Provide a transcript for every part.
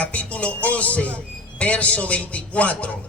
capítulo 11, verso 24.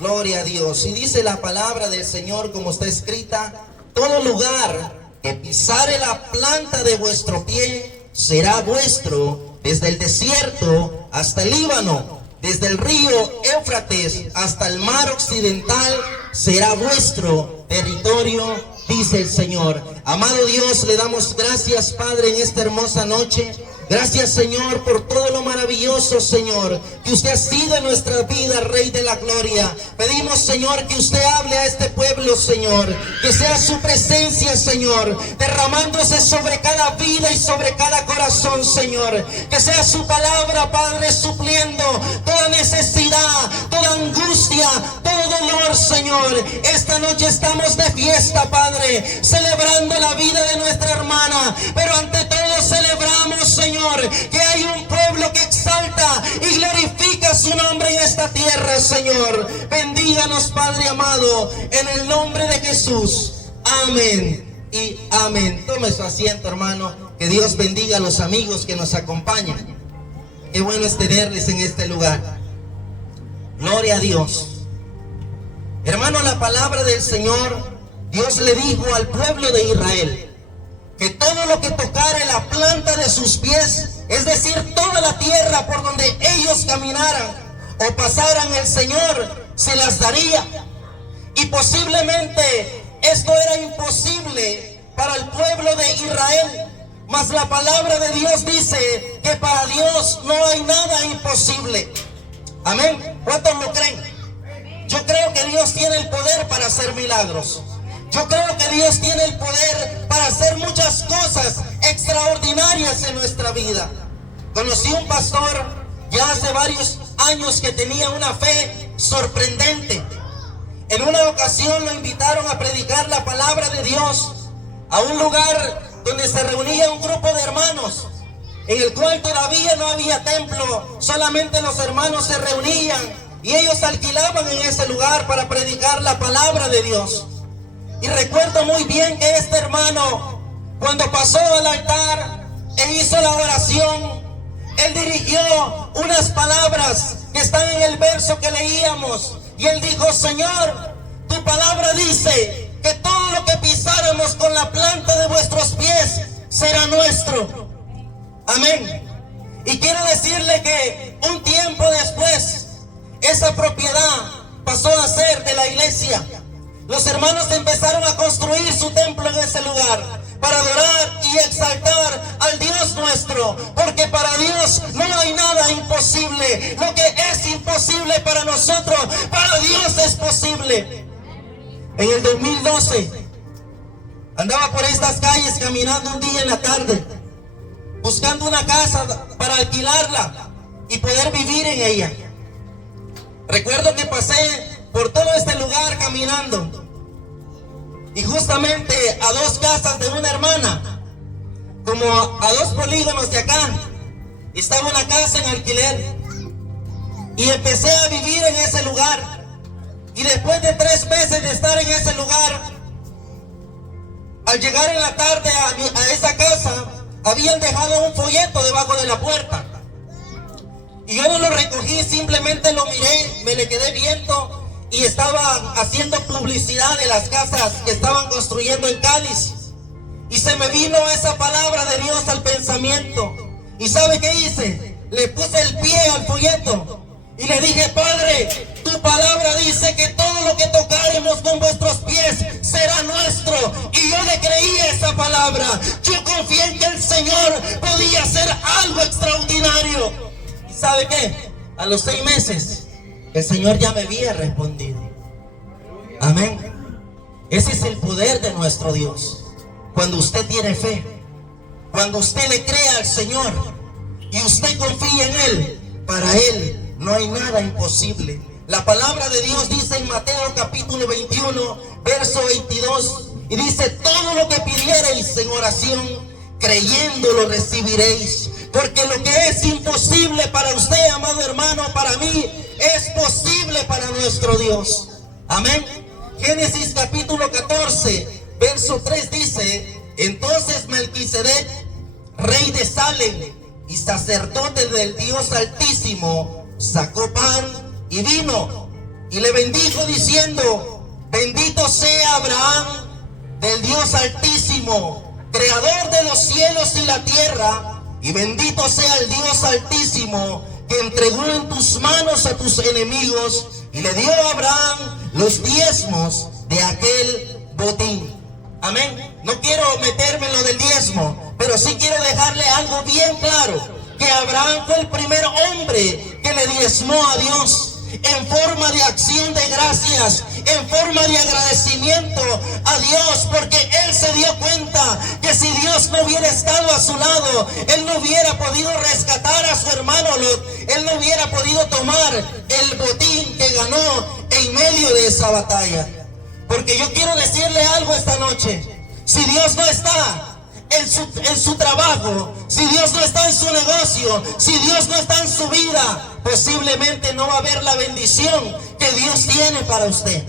Gloria a Dios. Y dice la palabra del Señor como está escrita: todo lugar que pisare la planta de vuestro pie será vuestro, desde el desierto hasta el Líbano, desde el río Éufrates hasta el mar occidental, será vuestro territorio, dice el Señor. Amado Dios, le damos gracias, Padre, en esta hermosa noche. Gracias, Señor, por todo lo maravilloso, Señor, que usted ha sido en nuestra vida, Rey de la Gloria. Pedimos, Señor, que usted hable a este pueblo, Señor, que sea su presencia, Señor, derramándose sobre cada vida y sobre cada corazón, Señor. Que sea su palabra, Padre, supliendo toda necesidad, toda angustia, todo dolor, Señor. Esta noche estamos de fiesta, Padre, celebrando la vida de nuestra hermana, pero ante todo celebramos, Señor, que hay un pueblo que exalta y glorifica su nombre en esta tierra, Señor. Bendíganos, Padre amado, en el nombre de Jesús. Amén y amén. Tome su asiento, hermano. Que Dios bendiga a los amigos que nos acompañan. Qué bueno es tenerles en este lugar. Gloria a Dios. Hermano, la palabra del Señor, Dios le dijo al pueblo de Israel que todo lo que tocare la planta de sus pies, es decir, toda la tierra por donde ellos caminaran o pasaran, el Señor se las daría. Y posiblemente esto era imposible para el pueblo de Israel, mas la palabra de Dios dice que para Dios no hay nada imposible. Amén. ¿Cuántos lo creen? Yo creo que Dios tiene el poder para hacer milagros. Yo creo que Dios tiene el poder para hacer muchas cosas extraordinarias en nuestra vida. Conocí un pastor ya hace varios años que tenía una fe sorprendente. En una ocasión lo invitaron a predicar la palabra de Dios a un lugar donde se reunía un grupo de hermanos, en el cual todavía no había templo, solamente los hermanos se reunían y ellos alquilaban en ese lugar para predicar la palabra de Dios. Y recuerdo muy bien que este hermano, cuando pasó al altar e hizo la oración, él dirigió unas palabras que están en el verso que leíamos. Y él dijo: Señor, tu palabra dice que todo lo que pisáramos con la planta de vuestros pies será nuestro. Amén. Y quiero decirle que un tiempo después, esa propiedad pasó a ser de la iglesia. Los hermanos empezaron a construir su templo en ese lugar para adorar y exaltar al Dios nuestro, porque para Dios no hay nada imposible. Lo que es imposible para nosotros, para Dios es posible. En el 2012 andaba por estas calles caminando un día en la tarde, buscando una casa para alquilarla y poder vivir en ella. Recuerdo que pasé por todo este lugar caminando, y justamente a dos casas de una hermana, como a 2 polígonos de acá, estaba una casa en alquiler. Y empecé a vivir en ese lugar. Y después de 3 meses de estar en ese lugar, al llegar en la tarde a esa casa, habían dejado un folleto debajo de la puerta. Y yo no lo recogí, simplemente lo miré, me le quedé viendo. Y estaban haciendo publicidad de las casas que estaban construyendo en Cádiz. Y se me vino esa palabra de Dios al pensamiento. ¿Y sabe qué hice? Le puse el pie al folleto y le dije: Padre, tu palabra dice que todo lo que tocaremos con vuestros pies será nuestro. Y yo le creí esa palabra. Yo confié en que el Señor podía hacer algo extraordinario. ¿Y sabe qué? A los 6 meses el Señor ya me había respondido. Amén. Ese es el poder de nuestro Dios. Cuando usted tiene fe, cuando usted le cree al Señor y usted confía en Él, para Él no hay nada imposible. La palabra de Dios dice en Mateo capítulo 21, verso 22, y dice: todo lo que pidiereis en oración, creyendo lo recibiréis. Porque lo que es imposible para usted, amado hermano, para mí, es posible para nuestro Dios. Amén. Génesis capítulo 14, verso 3 dice: entonces Melquisedec, rey de Salem, y sacerdote del Dios Altísimo, sacó pan y vino y le bendijo diciendo: bendito sea Abraham del Dios Altísimo, creador de los cielos y la tierra, y bendito sea el Dios Altísimo que entregó en tus manos a tus enemigos, y le dio a Abraham los diezmos de aquel botín. Amén. No quiero meterme en lo del diezmo, pero sí quiero dejarle algo bien claro, que Abraham fue el primer hombre que le diezmó a Dios en forma de acción de gracias, en forma de agradecimiento a Dios, porque él se dio cuenta que si Dios no hubiera estado a su lado, él no hubiera podido rescatar a su hermano Lot, él no hubiera podido tomar el botín que ganó en medio de esa batalla. Porque yo quiero decirle algo esta noche: si Dios no está en su trabajo, si Dios no está en su negocio, si Dios no está en su vida, posiblemente no va a haber la bendición que Dios tiene para usted.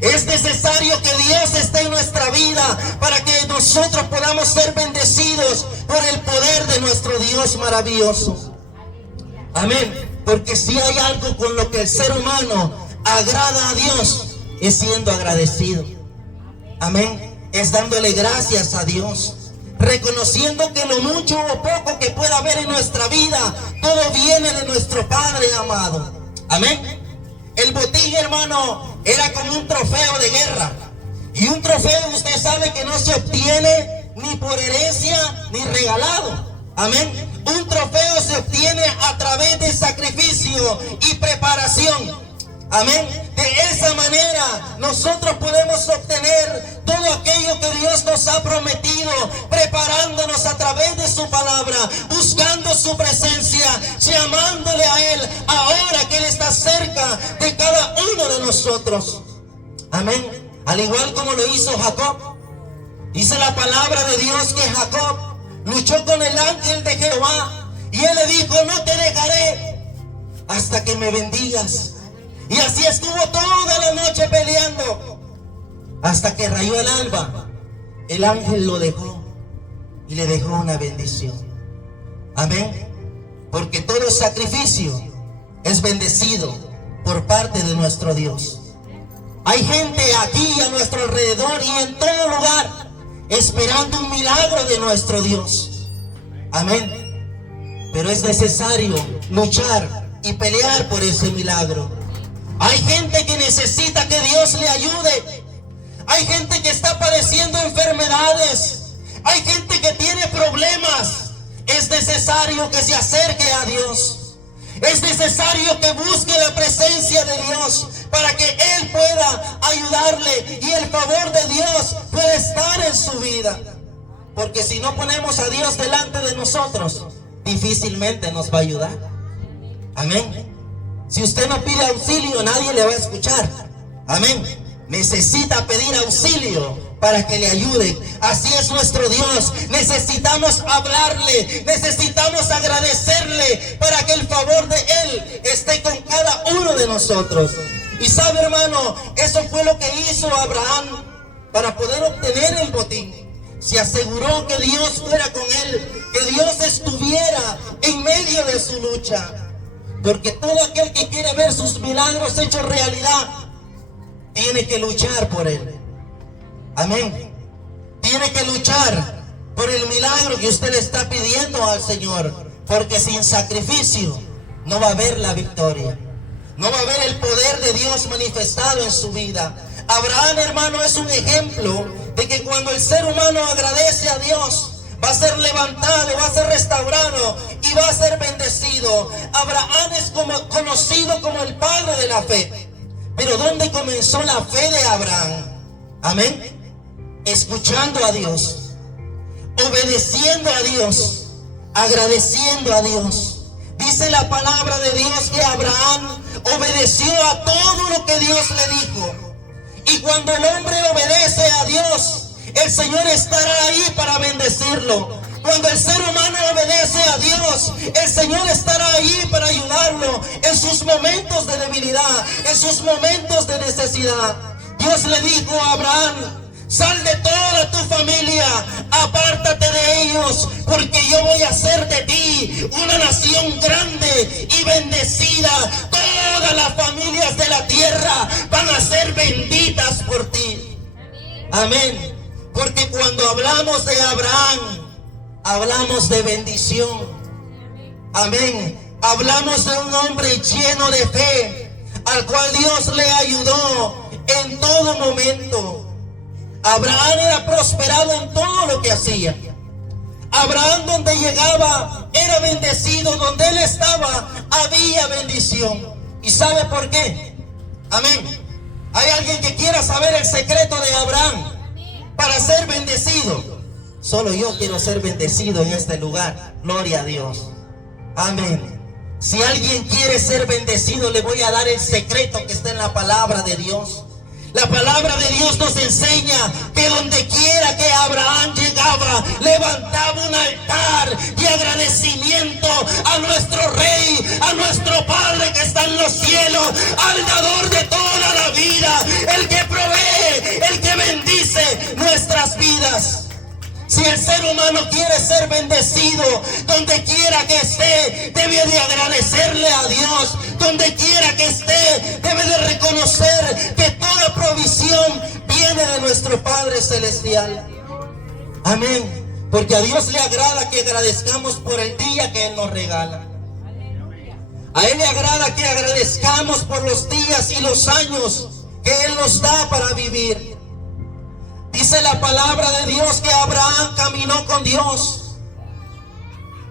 Es necesario que Dios esté en nuestra vida para que nosotros podamos ser bendecidos por el poder de nuestro Dios maravilloso. Amén. Porque si hay algo con lo que el ser humano agrada a Dios, es siendo agradecido. Amén. Es dándole gracias a Dios, reconociendo que lo mucho o poco que pueda haber en nuestra vida, todo viene de nuestro Padre amado. Amén. El botín, hermano, era como un trofeo de guerra. Y un trofeo, usted sabe que no se obtiene ni por herencia ni regalado. Amén. Un trofeo se obtiene a través de sacrificio y preparación. Amén. De esa manera nosotros podemos obtener todo aquello que Dios nos ha prometido, preparándonos a través de su palabra, buscando su presencia, llamándole a Él ahora que Él está cerca de cada uno de nosotros. Amén. Al igual como lo hizo Jacob. Dice la palabra de Dios que Jacob luchó con el ángel de Jehová y él le dijo: no te dejaré hasta que me bendigas. Y así estuvo toda la noche peleando, hasta que rayó el alba. El ángel lo dejó y le dejó una bendición. Amén. Porque todo sacrificio es bendecido por parte de nuestro Dios. Hay gente aquí a nuestro alrededor y en todo lugar esperando un milagro de nuestro Dios. Amén. Pero es necesario luchar y pelear por ese milagro. Hay gente que necesita que Dios le ayude. Hay gente que está padeciendo enfermedades. Hay gente que tiene problemas. Es necesario que se acerque a Dios. Es necesario que busque la presencia de Dios para que Él pueda ayudarle y el favor de Dios pueda estar en su vida. Porque si no ponemos a Dios delante de nosotros, difícilmente nos va a ayudar. Amén. Si usted no pide auxilio, nadie le va a escuchar. Amén. Necesita pedir auxilio para que le ayude. Así es nuestro Dios. Necesitamos hablarle, necesitamos agradecerle para que el favor de Él esté con cada uno de nosotros. Y sabe, hermano, eso fue lo que hizo Abraham para poder obtener el botín. Se aseguró que Dios fuera con él, que Dios estuviera en medio de su lucha. Porque todo aquel que quiere ver sus milagros hechos realidad, tiene que luchar por él. Amén. Tiene que luchar por el milagro que usted le está pidiendo al Señor. Porque sin sacrificio no va a haber la victoria. No va a haber el poder de Dios manifestado en su vida. Abraham, hermano, es un ejemplo de que cuando el ser humano agradece a Dios, va a ser levantado, va a ser restaurado y va a ser bendecido. Abraham es conocido como el padre de la fe. Pero ¿dónde comenzó la fe de Abraham? Amén. Escuchando a Dios, obedeciendo a Dios, agradeciendo a Dios. Dice la palabra de Dios que Abraham obedeció a todo lo que Dios le dijo. Y cuando el hombre obedece a Dios, el Señor estará ahí para bendecirlo. Cuando el ser humano obedece a Dios, el Señor estará ahí para ayudarlo en sus momentos de debilidad, en sus momentos de necesidad. Dios le dijo a Abraham: Sal de toda tu familia, apártate de ellos, porque yo voy a hacer de ti una nación grande y bendecida. Todas las familias de la tierra van a ser benditas por ti. Amén. Porque cuando hablamos de Abraham, hablamos de bendición. Amén. Hablamos de un hombre lleno de fe, al cual Dios le ayudó en todo momento. Abraham era prosperado en todo lo que hacía. Abraham, donde llegaba, era bendecido. Donde él estaba, había bendición. ¿Y sabe por qué? Amén. ¿Hay alguien que quiera saber el secreto de Abraham para ser bendecido? Solo yo quiero ser bendecido en este lugar. Gloria a Dios. Amén. Si alguien quiere ser bendecido, le voy a dar el secreto que está en la palabra de Dios. La palabra de Dios nos enseña que donde quiera que Abraham llegaba, levantaba un altar de agradecimiento a nuestro Rey, a nuestro Padre que está en los cielos, al dador de toda la vida, el que provee, el que bendice nuestras vidas. Si el ser humano quiere ser bendecido, donde quiera que esté, debe de agradecerle a Dios. Donde quiera que esté, debe de reconocer que toda provisión viene de nuestro Padre Celestial. Amén. Porque a Dios le agrada que agradezcamos por el día que Él nos regala. A Él le agrada que agradezcamos por los días y los años que Él nos da para vivir. Dice la palabra de Dios que Abraham caminó con Dios.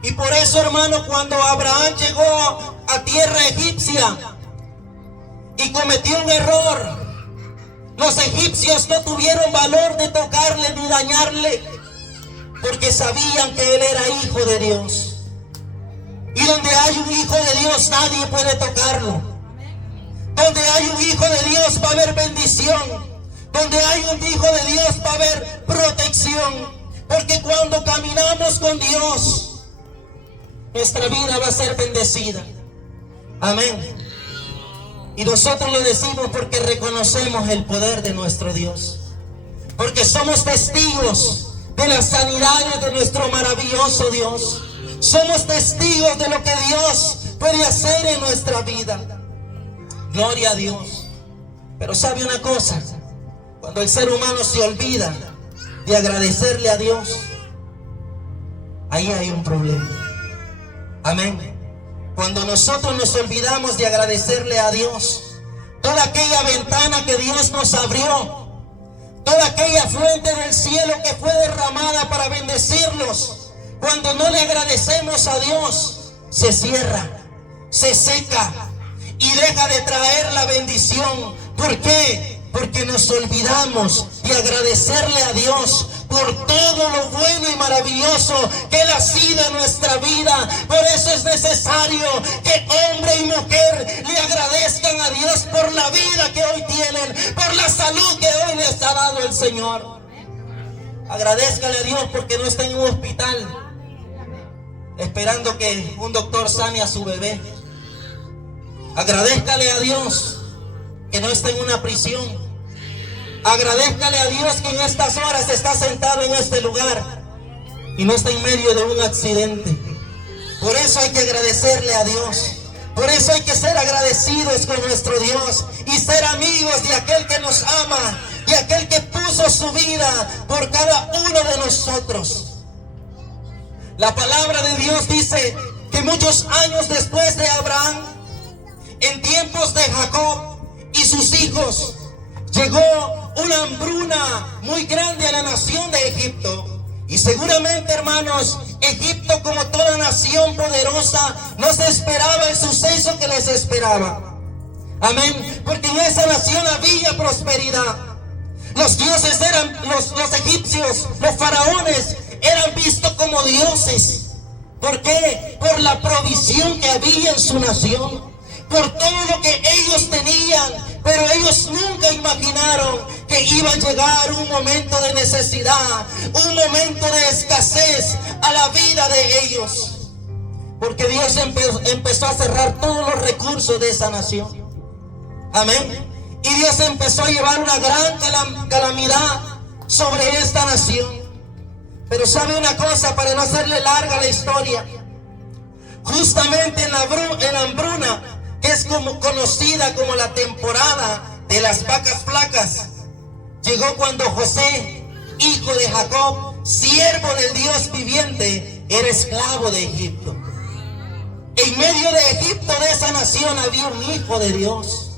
Y por eso, hermano, cuando Abraham llegó a tierra egipcia y cometió un error, los egipcios no tuvieron valor de tocarle ni dañarle, porque sabían que él era hijo de Dios. Y donde hay un hijo de Dios, nadie puede tocarlo. Donde hay un hijo de Dios va a haber bendición. Donde hay un hijo de Dios va a haber protección. Porque cuando caminamos con Dios, nuestra vida va a ser bendecida. Amén. Y nosotros lo decimos porque reconocemos el poder de nuestro Dios. Porque somos testigos de las sanidades de nuestro maravilloso Dios. Somos testigos de lo que Dios puede hacer en nuestra vida. Gloria a Dios. Pero ¿sabe una cosa? Cuando el ser humano se olvida de agradecerle a Dios, ahí hay un problema. Amén. Cuando nosotros nos olvidamos de agradecerle a Dios, toda aquella ventana que Dios nos abrió, toda aquella fuente del cielo que fue derramada para bendecirnos, cuando no le agradecemos a Dios, se cierra, se seca y deja de traer la bendición. ¿Por qué? Porque nos olvidamos de agradecerle a Dios por todo lo bueno y maravilloso que Él ha sido en nuestra vida. Por eso es necesario que hombre y mujer le agradezcan a Dios por la vida que hoy tienen, por la salud que hoy les ha dado el Señor. Agradézcale a Dios porque no está en un hospital esperando que un doctor sane a su bebé. Agradézcale a Dios que no está en una prisión. Agradézcale a Dios que en estas horas está sentado en este lugar y no está en medio de un accidente. Por eso hay que agradecerle a Dios. Por eso hay que ser agradecidos con nuestro Dios y ser amigos de aquel que nos ama, de aquel que puso su vida por cada uno de nosotros. La palabra de Dios dice que muchos años después de Abraham, en tiempos de Jacob y sus hijos, llegó una hambruna muy grande a la nación de Egipto. Y seguramente, hermanos, Egipto, como toda nación poderosa, no se esperaba el suceso que les esperaba. Amén. Porque en esa nación había prosperidad. Los dioses eran, los egipcios, los faraones, eran vistos como dioses. ¿Por qué? Por la provisión que había en su nación, por todo lo que ellos tenían. Pero ellos nunca imaginaron que iba a llegar un momento de necesidad, un momento de escasez a la vida de ellos. Porque Dios empezó a cerrar todos los recursos de esa nación. Amén. Y Dios empezó a llevar una gran calamidad sobre esta nación. Pero sabe una cosa, para no hacerle larga la historia, justamente en la hambruna, que es conocida como la temporada de las vacas flacas, llegó cuando José, hijo de Jacob, siervo del Dios viviente, era esclavo de Egipto. En medio de Egipto, de esa nación, había un hijo de Dios.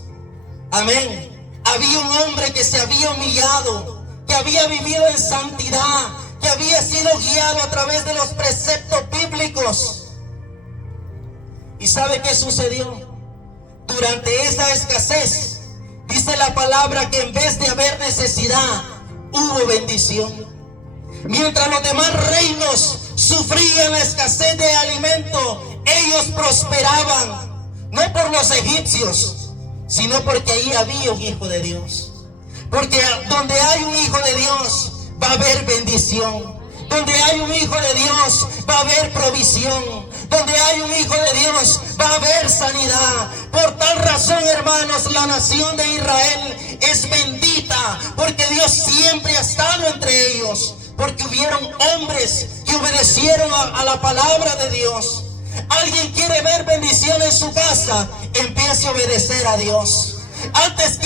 Amén. Había un hombre que se había humillado, que había vivido en santidad, que había sido guiado a través de los preceptos bíblicos. ¿Y sabe qué sucedió? Durante esa escasez, dice la palabra que en vez de haber necesidad, hubo bendición. Mientras los demás reinos sufrían la escasez de alimento, ellos prosperaban, no por los egipcios, sino porque ahí había un hijo de Dios. Porque donde hay un hijo de Dios, va a haber bendición. Donde hay un hijo de Dios, va a haber provisión. Donde hay un hijo de Dios, va a haber sanidad. Por tal razón, hermanos, la nación de Israel es bendita, porque Dios siempre ha estado entre ellos, porque hubieron hombres que obedecieron a la palabra de Dios. Alguien quiere ver bendición en su casa, empiece a obedecer a Dios. Antes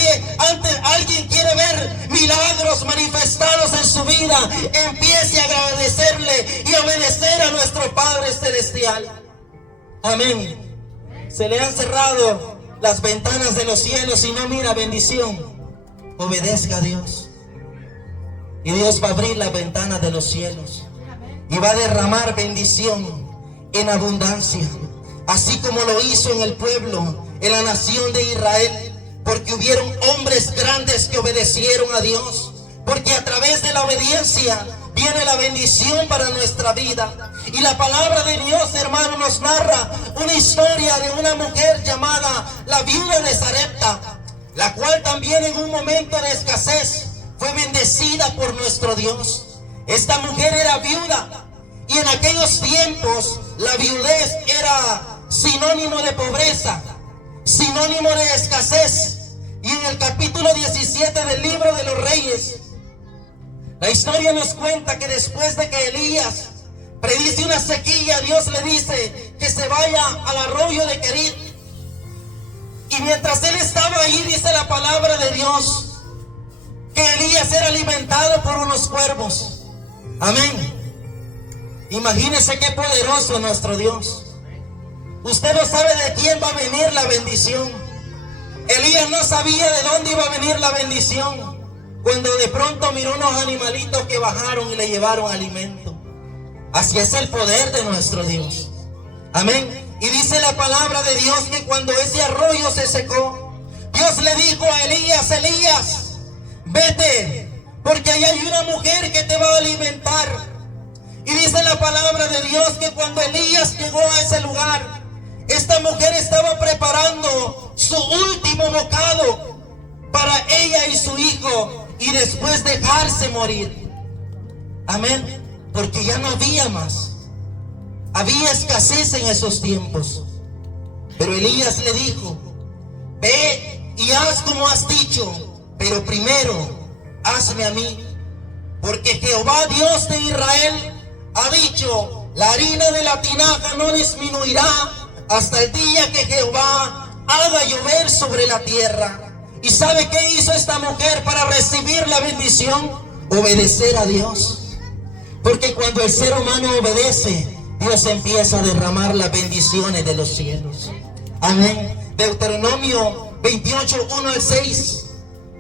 alguien quiere ver milagros manifestados en su vida, empiece a agradecerle y a obedecer a nuestro Padre Celestial. Amén. Se le han cerrado las ventanas de los cielos y no mira bendición. Obedezca a Dios y Dios va a abrir las ventanas de los cielos y va a derramar bendición en abundancia, así como lo hizo en el pueblo, en la nación de Israel. Porque hubieron hombres grandes que obedecieron a Dios. Porque a través de la obediencia viene la bendición para nuestra vida. Y la palabra de Dios, hermano, nos narra una historia de una mujer llamada la viuda de Sarepta, la cual también en un momento de escasez fue bendecida por nuestro Dios. Esta mujer era viuda, y en aquellos tiempos la viudez era sinónimo de pobreza, sinónimo de escasez. Y en el capítulo 17 del libro de los Reyes, la historia nos cuenta que después de que Elías predice una sequía, Dios le dice que se vaya al arroyo de Querit. Y mientras él estaba allí, dice la palabra de Dios que Elías era alimentado por unos cuervos. Amén. Imagínese qué poderoso nuestro Dios. Usted no sabe de quién va a venir la bendición. Elías no sabía de dónde iba a venir la bendición, cuando de pronto miró unos animalitos que bajaron y le llevaron alimento. Así es el poder de nuestro Dios. Amén. Y dice la palabra de Dios que cuando ese arroyo se secó, Dios le dijo a Elías: Elías, vete, porque ahí hay una mujer que te va a alimentar. Y dice la palabra de Dios que cuando Elías llegó a ese lugar, esta mujer estaba preparando su último bocado para ella y su hijo, y después dejarse morir. Amén. Porque ya no había más. Había escasez en esos tiempos. Pero Elías le dijo: ve y haz como has dicho, pero primero hazme a mí. Porque Jehová Dios de Israel ha dicho: la harina de la tinaja no disminuirá hasta el día que Jehová haga llover sobre la tierra. ¿Y sabe qué hizo esta mujer para recibir la bendición? Obedecer a Dios. Porque cuando el ser humano obedece, Dios empieza a derramar las bendiciones de los cielos. Amén. Deuteronomio 28, 1 al 6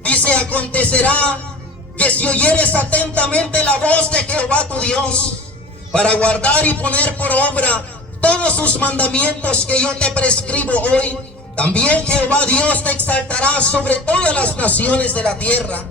dice: acontecerá que si oyeres atentamente la voz de Jehová tu Dios, para guardar y poner por obra todos sus mandamientos que yo te prescribo hoy, también Jehová Dios te exaltará sobre todas las naciones de la tierra,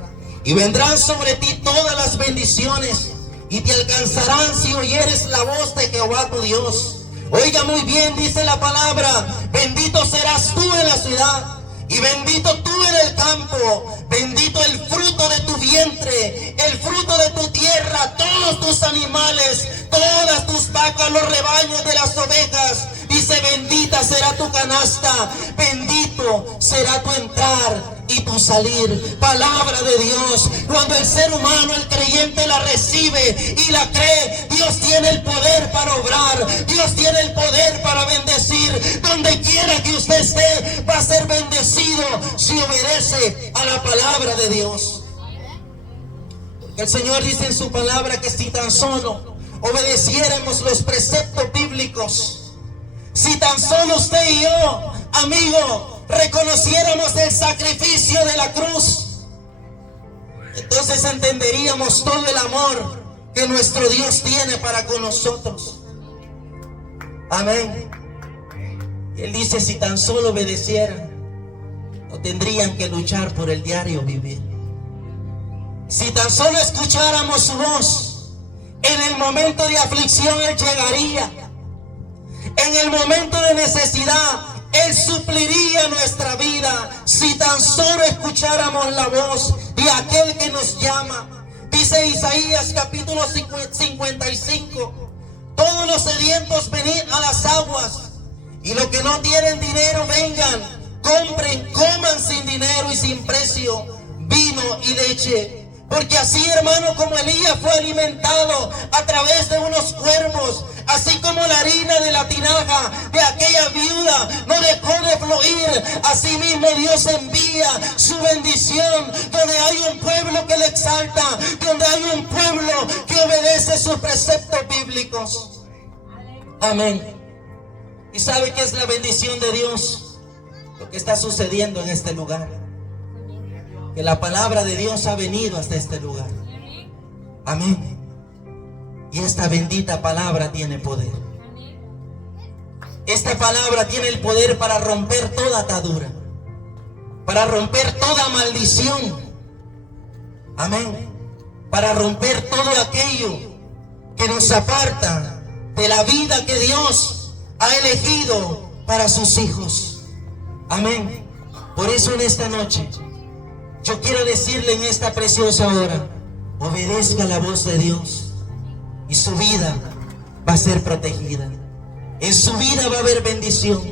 y vendrán sobre ti todas las bendiciones, y te alcanzarán si oyeres la voz de Jehová tu Dios. Oiga muy bien, dice la palabra: bendito serás tú en la ciudad, y bendito tú en el campo. Bendito el fruto de tu vientre, el fruto de tu tierra, todos tus animales, todas tus vacas, los rebaños de las ovejas. Dice: bendita será tu canasta, bendito bendito será tu entrar y tu salir. Palabra de Dios. Cuando el ser humano, el creyente, la recibe y la cree, Dios tiene el poder para obrar. Dios tiene el poder para bendecir. Donde quiera que usted esté, va a ser bendecido si obedece a la palabra de Dios. Porque el Señor dice en su palabra que si tan solo obedeciéramos los preceptos bíblicos, si tan solo usted y yo, amigo, reconociéramos el sacrificio de la cruz, entonces entenderíamos todo el amor que nuestro Dios tiene para con nosotros. Amén. Y Él dice, si tan solo obedecieran, no tendrían que luchar por el diario vivir. Si tan solo escucháramos su voz, en el momento de aflicción Él llegaría. En el momento de necesidad Él supliría nuestra vida. Si tan solo escucháramos la voz de aquel que nos llama. Dice Isaías capítulo 55, todos los sedientos venid a las aguas, y los que no tienen dinero vengan, compren, coman sin dinero y sin precio vino y leche. Porque así, hermano, como Elías fue alimentado a través de unos cuervos, así como la harina de la tinaja de aquella viuda no dejó de fluir, así mismo Dios envía su bendición donde hay un pueblo que le exalta, donde hay un pueblo que obedece sus preceptos bíblicos. Amén. ¿Y sabe qué es la bendición de Dios? Lo que está sucediendo en este lugar. Que la palabra de Dios ha venido hasta este lugar. Amén. Y esta bendita palabra tiene poder. Esta palabra tiene el poder para romper toda atadura, para romper toda maldición. Amén. Para romper todo aquello que nos aparta de la vida que Dios ha elegido para sus hijos. Amén. Por eso en esta noche yo quiero decirle en esta preciosa hora, obedezca la voz de Dios y su vida va a ser protegida. En su vida va a haber bendición.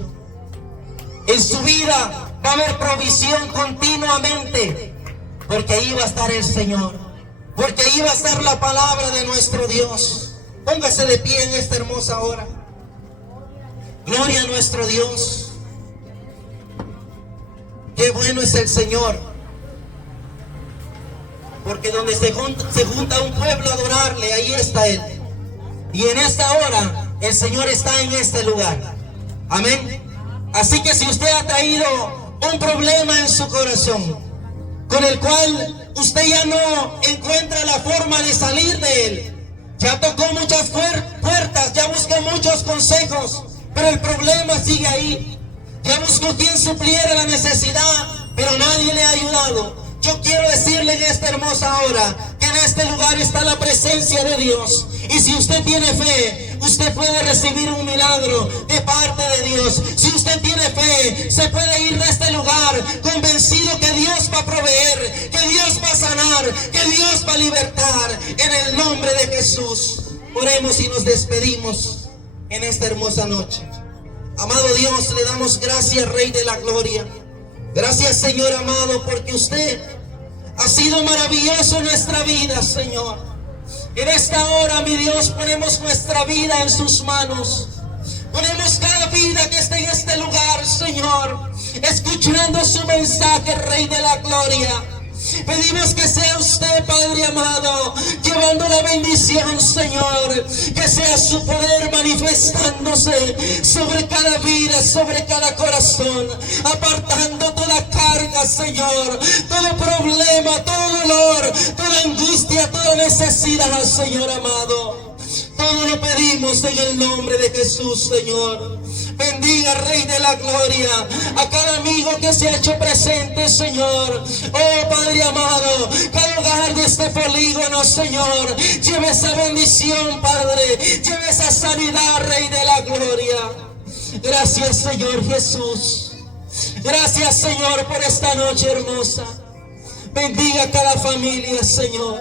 En su vida va a haber provisión continuamente, porque ahí va a estar el Señor, porque ahí va a estar la palabra de nuestro Dios. Póngase de pie en esta hermosa hora. Gloria a nuestro Dios. Qué bueno es el Señor. Porque donde se junta un pueblo a adorarle, ahí está Él. Y en esta hora el Señor está en este lugar. Amén. Así que si usted ha traído un problema en su corazón, con el cual usted ya no encuentra la forma de salir de él, ya tocó muchas puertas, ya buscó muchos consejos, pero el problema sigue ahí. Ya buscó quien supliera la necesidad, pero nadie le ha ayudado. Yo quiero decirle en esta hermosa hora que en este lugar está la presencia de Dios. Y si usted tiene fe, usted puede recibir un milagro de parte de Dios. Si usted tiene fe, se puede ir de este lugar convencido que Dios va a proveer, que Dios va a sanar, que Dios va a libertar. En el nombre de Jesús, oremos y nos despedimos en esta hermosa noche. Amado Dios, le damos gracias, Rey de la Gloria. Gracias, Señor amado, porque usted ha sido maravilloso en nuestra vida, Señor. En esta hora, mi Dios, ponemos nuestra vida en sus manos. Ponemos cada vida que esté en este lugar, Señor, escuchando su mensaje, Rey de la Gloria. Pedimos que sea usted, Padre amado, llevando la bendición, Señor, que sea su poder manifestándose sobre cada vida, sobre cada corazón, apartando toda carga, Señor, todo problema, todo dolor, toda angustia, toda necesidad, Señor amado. Todo lo pedimos en el nombre de Jesús, Señor. Bendiga, Rey de la Gloria, a cada amigo que se ha hecho presente, Señor. Oh, Padre amado, cada hogar de este polígono, Señor, lleve esa bendición, Padre. Lleve esa sanidad, Rey de la Gloria. Gracias, Señor Jesús. Gracias, Señor, por esta noche hermosa. Bendiga a cada familia, Señor.